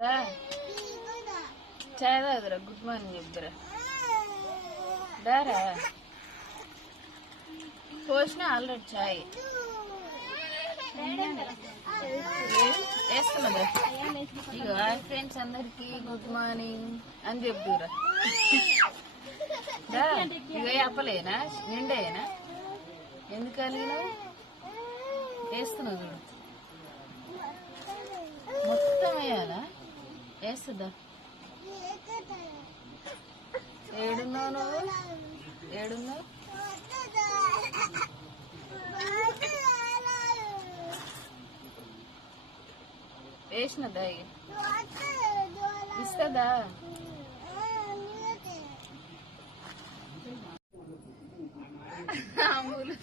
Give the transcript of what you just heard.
చాయ్ తాగుదురా, good morning చెప్తురా. దారా పోసిన already చాయ్ వేస్తున్నదా. ఇక హాయ్ ఫ్రెండ్స్ అందరికి గుడ్ మార్నింగ్ అని చెప్తురా. ఇక చెప్పలేనా, నిండేనా? ఎందుకు కలిగినా వేస్తున్నావు చూడు, మొత్తం వేయాలా? వేస్తుందా? ఏడున్నావు నువ్వు? ఏడున్నావు? వేసినదా? ఇస్తుందా? అమ్ములు